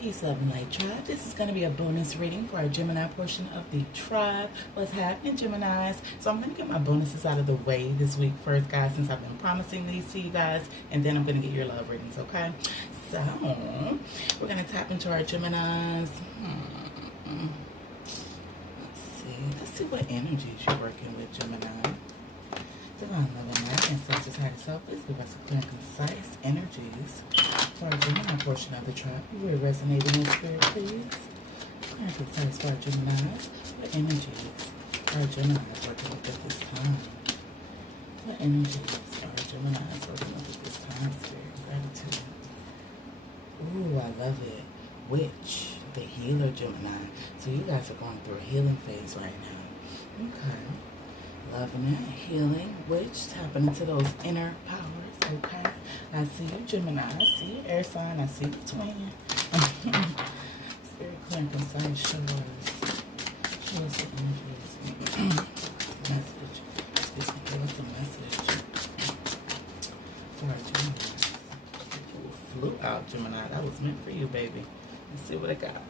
Peace, love, and light, tribe. This is going to be a bonus reading for our Gemini portion of the tribe. What's happening, Geminis? So I'm going to get my bonuses out of the way this week first, guys, since I've been promising these to you guys, and then I'm going to get your love readings, okay? So we're going to tap into our Geminis. Let's see what energies you're working with, Gemini. Divine love and light, ancestors, higher self, please give us a clear and concise energies for our Gemini portion of the tribe. We're resonating in spirit, please. Clear and concise for our Geminis. What energies are our Geminis working with at this time? What energies are our Geminis working with at this time, spirit? Gratitude. Ooh, I love it. Witch, the healer, Gemini. So you guys are going through a healing phase right now. Okay. Loving it, healing, witch, tapping into those inner powers, okay? I see you, Gemini. I see you, air sign. I see you, twin. Spirit, clear and concise. Show us the energies. Message. Excuse me, give us a message for our Gemini. Ooh, flew out, Gemini. That was meant for you, baby. Let's see what I got.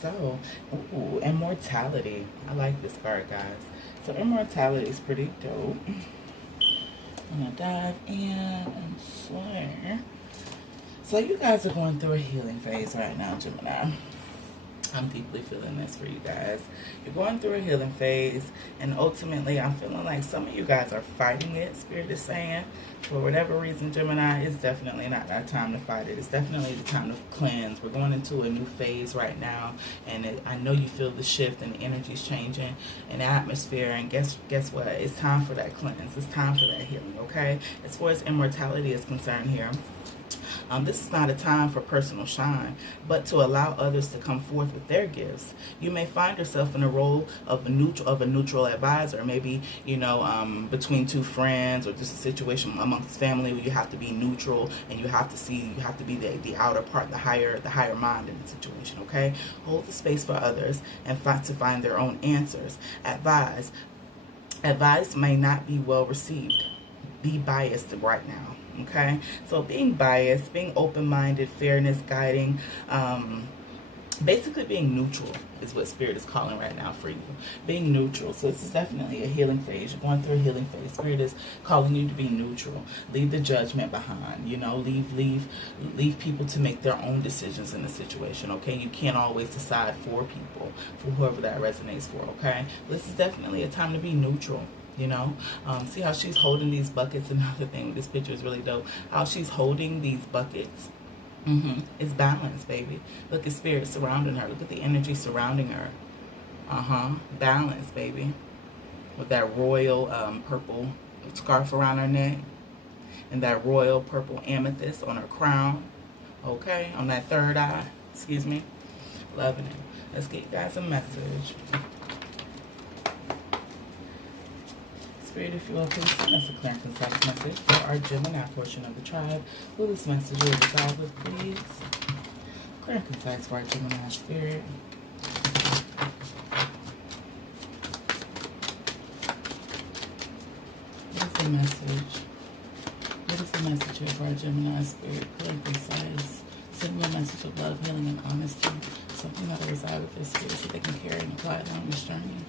So, ooh, immortality. I like this card, guys. So, immortality is pretty dope. I'm going to dive in and swear. So, you guys are going through a healing phase right now, Gemini. I'm deeply feeling this for you guys. You're going through a healing phase, and ultimately, I'm feeling like some of you guys are fighting it, Spirit is saying. For whatever reason, Gemini, it's definitely not that time to fight it. It's definitely the time to cleanse. We're going into a new phase right now, and I know you feel the shift, and the energy's changing, and the atmosphere, and guess what? It's time for that cleanse. It's time for that healing, okay? As far as immortality is concerned here, this is not a time for personal shine, but to allow others to come forth with their gifts. You may find yourself in a role of a neutral advisor, maybe, you know, between two friends, or just a situation amongst family where you have to be neutral, and you have to be the outer part, the higher mind in the situation, okay? Hold the space for others and fight to find their own answers. Advice may not be well received. Be biased right now. Okay, so being biased, being open-minded, fairness, guiding, basically being neutral is what Spirit is calling right now for you. Being neutral. So this is definitely a healing phase. You're going through a healing phase. Spirit is calling you to be neutral. Leave the judgment behind. You know, leave people to make their own decisions in the situation. Okay, you can't always decide for people, for whoever that resonates for. Okay, this is definitely a time to be neutral. You know, see how she's holding these buckets. Another thing, this picture is really dope. How she's holding these buckets. It's balance, baby. Look at Spirit surrounding her. Look at the energy surrounding her. Balance, baby. With that royal purple scarf around her neck, and that royal purple amethyst on her crown. Okay, on that third eye. Excuse me. Loving it. Let's get you guys a message. Spirit, if you will, please send us a clear and concise message for our Gemini portion of the tribe. Will this message will reside with, please? Clear and concise for our Gemini spirit. What is the message? What is the message here for our Gemini spirit? Clear and concise. Send me a message of love, healing, and honesty. Something that will reside with this spirit so they can carry and apply it on this journey.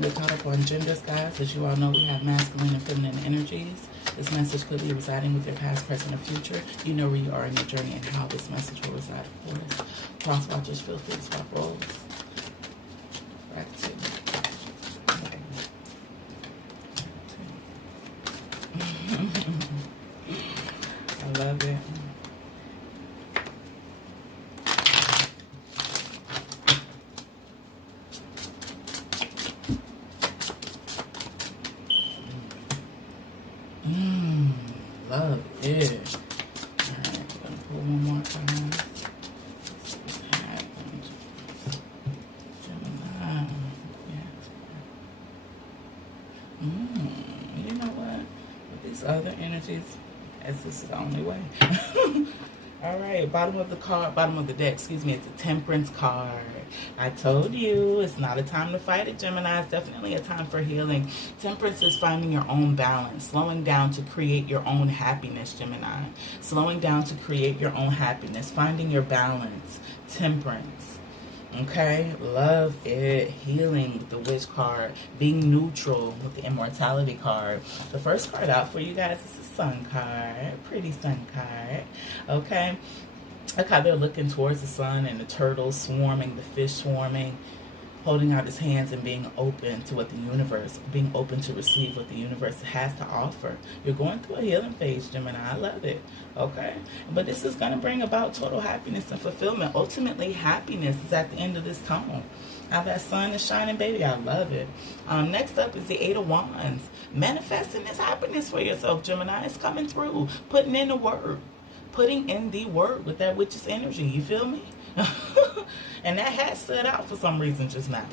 We're caught up on genders, guys. As you all know, we have masculine and feminine energies. This message could be residing with your past, present, or future. You know where you are in your journey and how this message will reside, of course. Cross watchers, feel free to swap roles. Gratitude. I love it. Love it. Alright, I'm gonna pull one more time. Gemini. Yeah. You know what? With these other energies, as this is the only way. All right, bottom of the card, bottom of the deck, excuse me, it's a Temperance card. I told you, it's not a time to fight it, Gemini. It's definitely a time for healing. Temperance is finding your own balance, slowing down to create your own happiness, Gemini. Slowing down to create your own happiness, finding your balance, Temperance. Okay, love it, healing with the Witch card, being neutral with the Immortality card. The first card out for you guys is a Sun card, pretty Sun card. Okay, look how they're looking towards the sun and the turtles swarming, the fish swarming, holding out his hands and being open to what the universe, being open to receive what the universe has to offer. You're going through a healing phase, Gemini. I love it. Okay? But this is going to bring about total happiness and fulfillment. Ultimately, happiness is at the end of this tunnel. How that sun is shining, baby. I love it. Next up is the Eight of Wands. Manifesting this happiness for yourself, Gemini. It's coming through. Putting in the work. Putting in the work with that witch's energy. You feel me? And that hat stood out for some reason just now.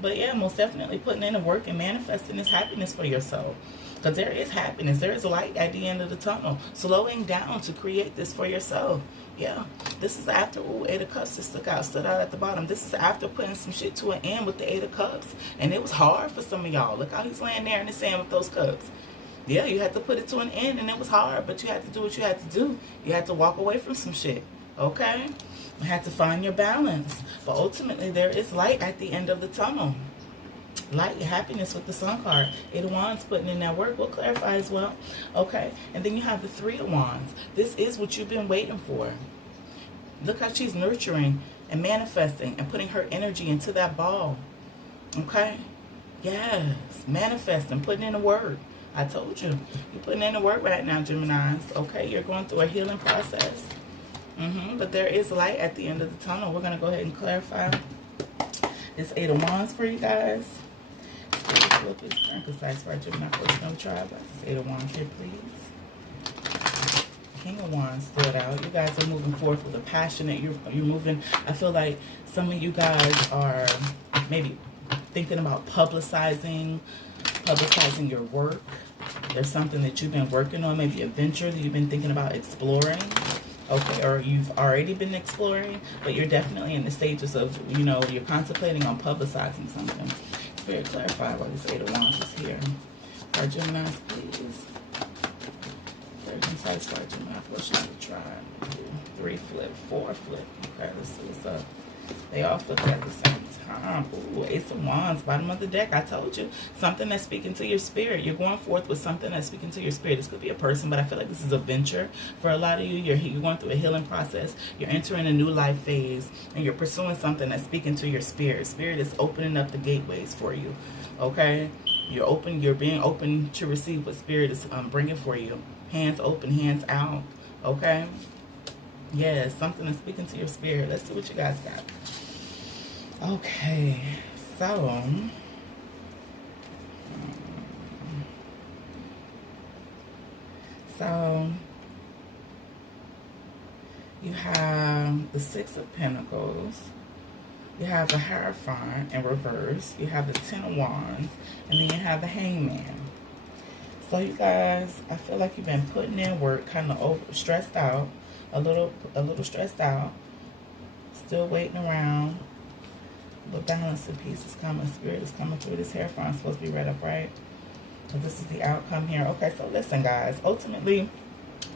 But yeah, most definitely putting in the work and manifesting this happiness for yourself. Because there is happiness. There is light at the end of the tunnel. Slowing down to create this for yourself. Yeah. This is after, ooh, Eight of Cups that stood out at the bottom. This is after putting some shit to an end with the Eight of Cups. And it was hard for some of y'all. Look how he's laying there in the sand with those cups. Yeah, you had to put it to an end and it was hard. But you had to do what you had to do. You had to walk away from some shit. Okay? You have to find your balance. But ultimately, there is light at the end of the tunnel. Light, happiness with the Sun card. Eight of Wands putting in that work. We'll clarify as well. Okay? And then you have the Three of Wands. This is what you've been waiting for. Look how she's nurturing and manifesting and putting her energy into that ball. Okay? Yes. Manifesting, putting in the work. I told you. You're putting in the work right now, Geminis. Okay? You're going through a healing process. But there is light at the end of the tunnel. We're going to go ahead and clarify this Eight of Wands for you guys. Flip is clear and concise for our Gemini personal tribe. This Eight of Wands here, please. King of Wands stood out. You guys are moving forth with a passion that you're moving. I feel like some of you guys are maybe thinking about publicizing your work. There's something that you've been working on, maybe a venture that you've been thinking about exploring. Okay, or you've already been exploring, but you're definitely in the stages of, you know, you're contemplating on publicizing something. Spirit, clarify why this Eight of Wands is here. Our Geminis, please. Very concise for our Gemini portion of the tribe. 3 flip, 4 flip. Okay, let's see what's up. They all flip at the same time. Ooh, Ace of Wands, bottom of the deck. I told you. Something that's speaking to your spirit. You're going forth with something that's speaking to your spirit. This could be a person, but I feel like this is a venture. For a lot of you, you're going through a healing process. You're entering a new life phase, and you're pursuing something that's speaking to your spirit. Spirit is opening up the gateways for you. Okay? You're being open to receive what spirit is bringing for you. Hands open, hands out. Okay? Yes, something is speaking to your spirit. Let's see what you guys got. Okay, so you have the Six of Pentacles. You have the Hierophant in reverse. You have the Ten of Wands, and then you have the Hangman. So you guys, I feel like you've been putting in work, kind of stressed out. A little stressed out, still waiting around, but balance and peace is coming. Spirit is coming through. This Hierophant is supposed to be read up, right? So this is the outcome here. Okay, so listen, guys. Ultimately,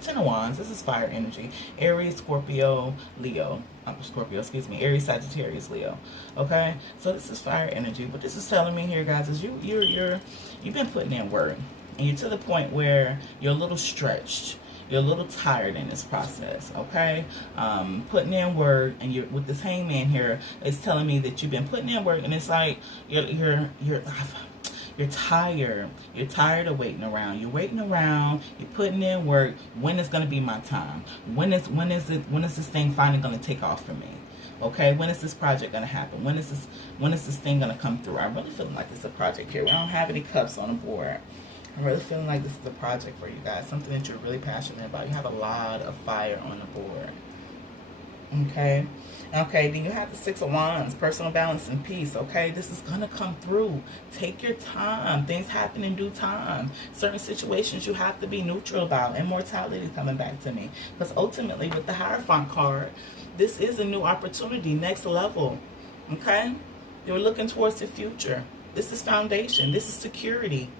Ten of Wands, this is fire energy. Aries, Scorpio, Leo. Excuse me. Aries, Sagittarius, Leo. Okay, so this is fire energy. What this is telling me here, guys, is you've been putting in work, and you're to the point where you're a little stretched. You're a little tired in this process, okay? Putting in work, and you're with this Hangman here, it's telling me that you've been putting in work, and it's like you're tired. You're tired of waiting around. You're waiting around. You're putting in work. When is gonna be my time? When is this thing finally gonna take off for me? Okay, when is this project gonna happen? When is this thing gonna come through? I'm really feeling like it's a project here. We don't have any cups on the board. I'm really feeling like this is a project for you guys, something that you're really passionate about. You have a lot of fire on the board. Okay. Okay, then you have the Six of Wands, personal balance and peace. Okay, this is going to come through. Take your time. Things happen in due time. Certain situations you have to be neutral about. Immortality coming back to me. Because ultimately, with the Hierophant card, this is a new opportunity, next level. Okay? You're looking towards the future. This is foundation. This is security.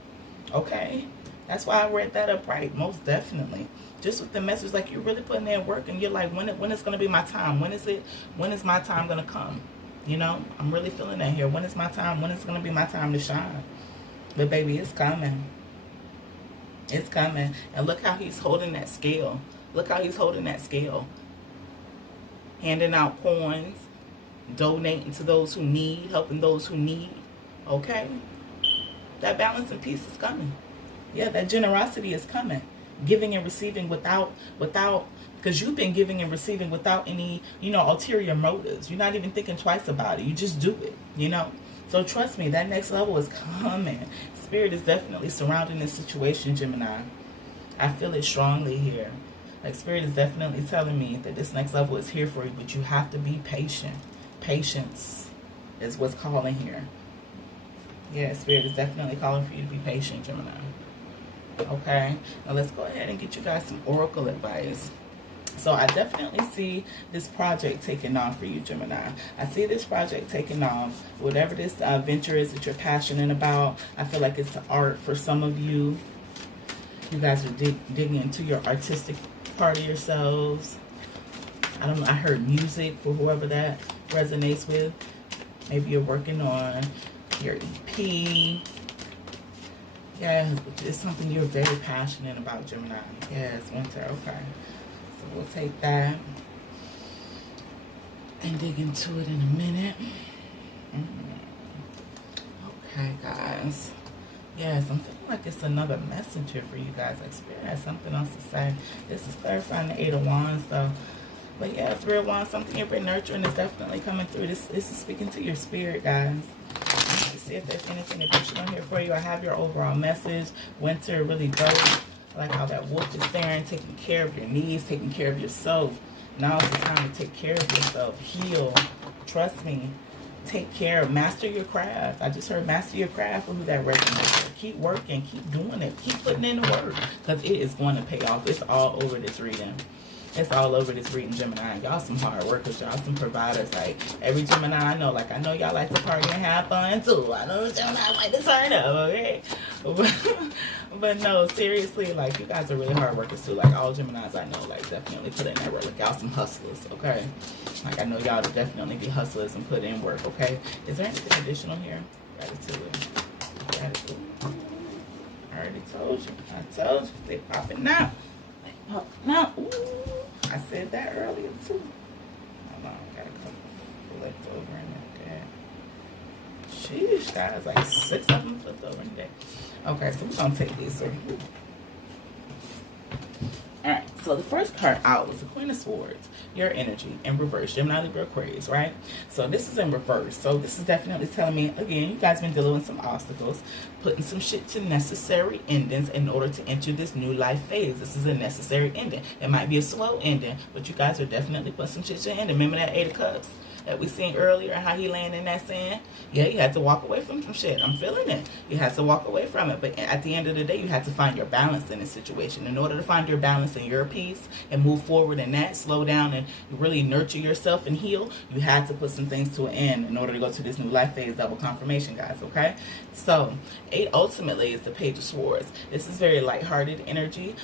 Okay? That's why I read that upright, most definitely. Just with the message, like you're really putting in work, and you're like, when is going to be my time? When is my time going to come? You know, I'm really feeling that here. When is my time? When is going to be my time to shine? But baby, it's coming. It's coming. And look how he's holding that scale. Look how he's holding that scale. Handing out coins, donating to those who need, helping those who need. Okay? That balance and peace is coming. Yeah, that generosity is coming. Giving and receiving without, because you've been giving and receiving without any, ulterior motives. You're not even thinking twice about it. You just do it, So trust me, that next level is coming. Spirit is definitely surrounding this situation, Gemini. I feel it strongly here. Like, Spirit is definitely telling me that this next level is here for you, but you have to be patient. Patience is what's calling here. Yeah, Spirit is definitely calling for you to be patient, Gemini. Okay, now let's go ahead and get you guys some oracle advice. So I definitely see this project taking off for you, Gemini. I see this project taking off. Whatever this venture is that you're passionate about, I feel like it's art for some of you. You guys are digging into your artistic part of yourselves. I don't know, I heard music for whoever that resonates with. Maybe you're working on your EP. Yeah, it's something you're very passionate about, Gemini. Yeah, it's winter. Okay. So we'll take that and dig into it in a minute. Okay, guys. Yes, I'm feeling like it's another messenger for you guys. Like, Spirit has something else to say. This is clarifying the Eight of Wands, though. But yeah, Three of Wands, something you've been nurturing is definitely coming through. This is speaking to your spirit, guys. To see if there's anything additional here for you. I have your overall message. Winter really dope. I like how that wolf is staring, taking care of your needs, taking care of yourself. Now is the time to take care of yourself. Heal. Trust me. Take care. Master your craft. I just heard master your craft for who that resonates with. Keep working. Keep doing it. Keep putting in the work. Because it is going to pay off. It's all over this reading. It's all over this reading, Gemini. Y'all some hard workers. Y'all some providers. Like, every Gemini I know. Like, I know y'all like to party and have fun, too. I know Gemini like to turn up, okay? But no, seriously, like, you guys are really hard workers, too. Like, all Geminis I know, like, definitely put in that work. Like, y'all some hustlers, okay? Like, I know y'all to definitely be hustlers and put in work, okay? Is there anything additional here? Gratitude. Gratitude. I already told you. I told you. They popping out. They popping out. Ooh. I said that earlier too. Hold on, I got a couple flipped over in that. Sheesh, guys, like 6 of them flipped over in there. Okay, so we're gonna take these three. Alright, so the first card out was the Queen of Swords, your energy in reverse, Gemini, Libra, Aquarius, right? So this is in reverse. So this is definitely telling me, again, you guys been dealing with some obstacles, putting some shit to necessary endings in order to enter this new life phase. This is a necessary ending. It might be a slow ending, but you guys are definitely putting some shit to end. Remember that Eight of Cups that we seen earlier, how he landed in that sand? Yeah, you had to walk away from some shit. I'm feeling it. You had to walk away from it. But at the end of the day, you had to find your balance in this situation. In order to find your balance and your peace and move forward in that, slow down and really nurture yourself and heal, you had to put some things to an end in order to go to this new life phase. Double confirmation, guys, okay? So, 8 ultimately is the Page of Swords. This is very lighthearted energy.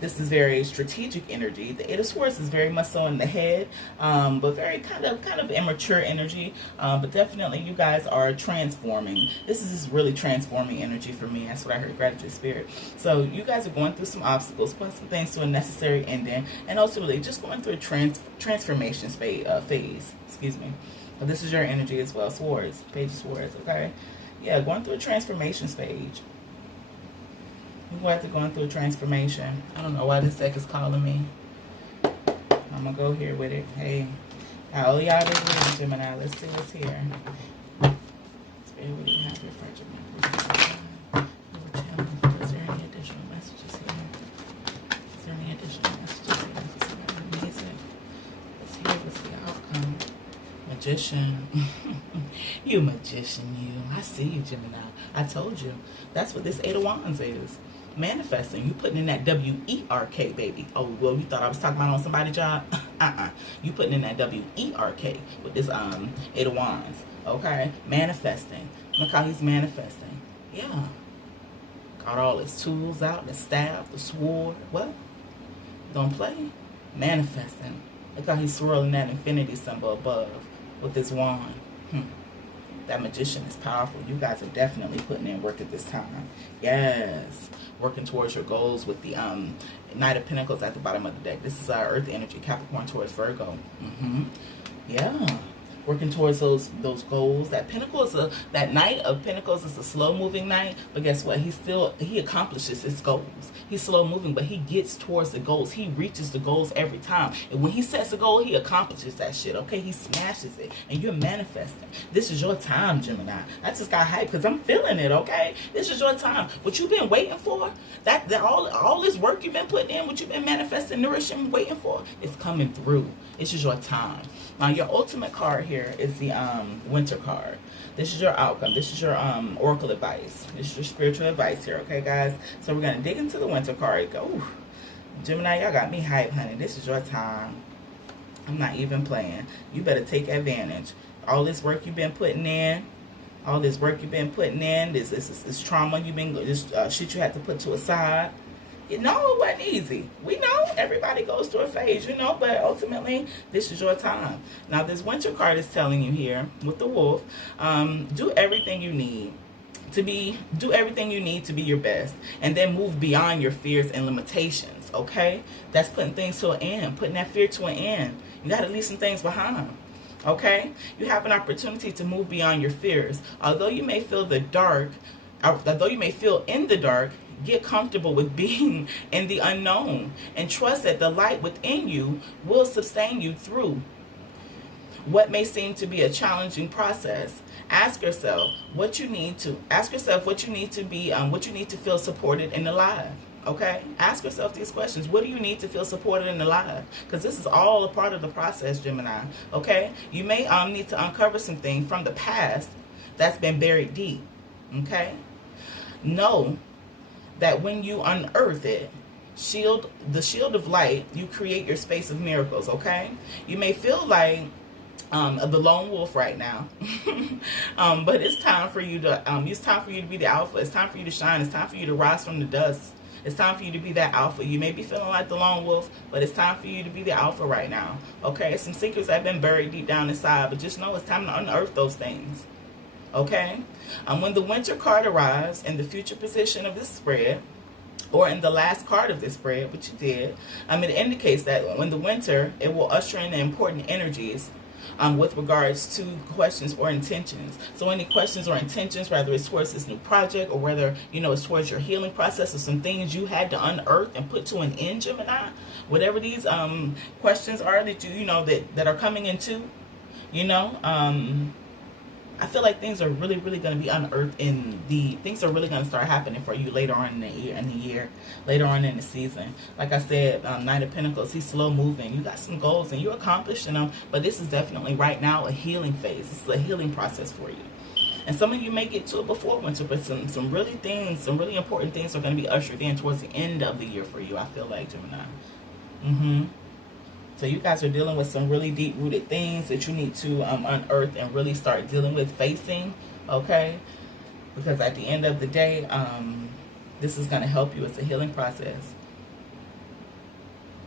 This is very strategic energy. The 8 of Swords is very much so in the head, but very kind of immature energy, but definitely you guys are transforming. This is really transforming energy for me. That's what I heard, Gratitude Spirit. So you guys are going through some obstacles, putting some things to a necessary ending, and ultimately just going through a transformation phase. Excuse me. But this is your energy as well. Swords, Page of Swords, okay? Yeah, going through a transformation stage. You guys are going through a transformation. I don't know why this deck is calling me. I'm gonna go here with it. Hey. All y'all is reading, Gemini. Let's see what's here. Spirit, what do you have here for Gemini? Is there any additional messages here? Is there any additional messages here for somebody amazing? Let's hear magician. You magician, you. I see you, Gemini. I told you. That's what this Eight of Wands is. Manifesting. You putting in that W-E-R-K, baby. Oh, well, you thought I was talking about on somebody's job? You putting in that W-E-R-K with this Eight of Wands. Okay? Manifesting. Look how he's manifesting. Yeah. Got all his tools out, the staff, the sword. What? Don't play. Manifesting. Look how he's swirling that infinity symbol above with his wand. That magician is powerful. You guys are definitely putting in work at this time. Yes. Working towards your goals with the Knight of Pentacles at the bottom of the deck. This is our Earth energy, Capricorn towards Virgo. Yeah. Working towards those goals. That Pentacle is that Knight of Pentacles is a slow moving knight, but guess what? He accomplishes his goals. He's slow moving, but he gets towards the goals. He reaches the goals every time. And when he sets a goal, he accomplishes that shit. Okay, he smashes it, and you're manifesting. This is your time, Gemini. I just got hyped because I'm feeling it. Okay, this is your time. What you've been waiting for, that all this work you've been putting in, what you've been manifesting, nourishing, waiting for, is coming through. This is your time. Now, your ultimate card here is the Winter card. This is your outcome. This is your oracle advice. This is your spiritual advice here, okay, guys? So we're going to dig into the Winter card. Ooh, Gemini, y'all got me hyped, honey. This is your time. I'm not even playing. You better take advantage. All this work you've been putting in, this trauma you've been, this shit you had to put to a side. You know, it wasn't easy. We know everybody goes through a phase, you know, but ultimately, this is your time. Now, this Winter card is telling you here with the Wolf, do everything you need to be your best, and then move beyond your fears and limitations. Okay, that's putting things to an end, putting that fear to an end. You got to leave some things behind. Okay, you have an opportunity to move beyond your fears. Although you may feel in the dark, get comfortable with being in the unknown and trust that the light within you will sustain you through what may seem to be a challenging process. Ask yourself what you need to feel supported and alive. Okay, ask yourself these questions. What do you need to feel supported and alive? Because this is all a part of the process, Gemini. Okay, you may need to uncover something from the past that's been buried deep. Okay, know that when you unearth it, the shield of light, you create your space of miracles. Okay, you may feel like the lone wolf right now, but it's time for you to be the alpha. It's time for you to shine. It's time for you to rise from the dust. It's time for you to be that alpha. You may be feeling like the lone wolf, but it's time for you to be the alpha right now. Okay, some secrets have been buried deep down inside, but just know it's time to unearth those things. Okay, when the Winter card arrives in the future position of this spread, or in the last card of this spread, which you did, it indicates that when the Winter, it will usher in the important energies with regards to questions or intentions. So any questions or intentions, whether it's towards this new project or whether, it's towards your healing process or some things you had to unearth and put to an end, Gemini, whatever these questions are that that are coming into, I feel like things are really, really going to be unearthed things are really going to start happening for you later on in the year, later on in the season. Like I said, Knight of Pentacles, he's slow moving. You got some goals and you're accomplishing them, but this is definitely right now a healing phase. This is a healing process for you. And some of you may get to it before Winter, but some really important things are going to be ushered in towards the end of the year for you, I feel like, Gemini. So you guys are dealing with some really deep-rooted things that you need to unearth and really start dealing with, facing, okay? Because at the end of the day, this is going to help you. It's a healing process.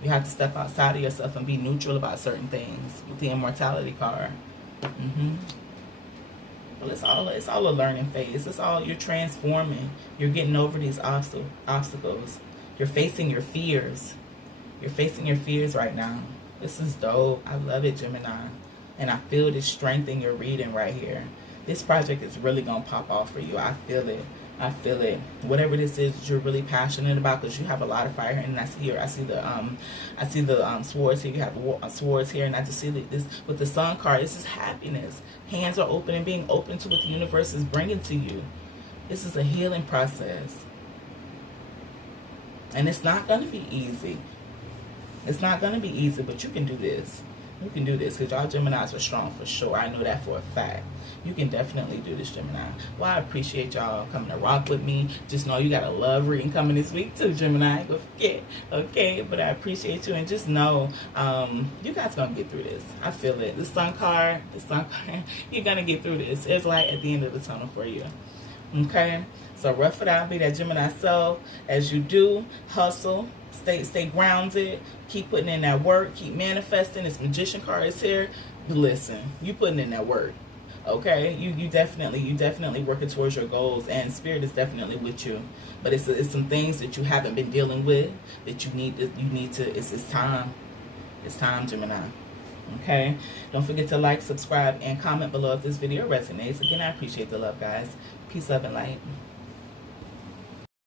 You have to step outside of yourself and be neutral about certain things with the Immortality card. Well, it's all a learning phase. You're transforming. You're getting over these obstacles. You're facing your fears. You're facing your fears right now. This is dope. I love it, Gemini. And I feel this strength in your reading right here. This project is really going to pop off for you. I feel it. I feel it. Whatever this is that you're really passionate about, because you have a lot of fire. And I see the swords here. You have swords here. And I just see this with the Sun card. This is happiness. Hands are open and being open to what the universe is bringing to you. This is a healing process. And it's not going to be easy. It's not going to be easy, but you can do this. You can do this because y'all Geminis are strong for sure. I know that for a fact. You can definitely do this, Gemini. Well, I appreciate y'all coming to rock with me. Just know you got a love reading coming this week too, Gemini. Don't forget, okay? But I appreciate you, and just know you guys gonna get through this. I feel it. The sun card, you're gonna get through this. There's light at the end of the tunnel for you. Okay? So rough it out, be that Gemini self. As you do, hustle. Stay grounded. Keep putting in that work. Keep manifesting. This Magician card is here. Listen, you putting in that work. Okay, you definitely working towards your goals, and Spirit is definitely with you. But it's some things that you haven't been dealing with that you need to. It's time. It's time, Gemini. Okay, don't forget to like, subscribe, and comment below if this video resonates. Again, I appreciate the love, guys. Peace, love, and light.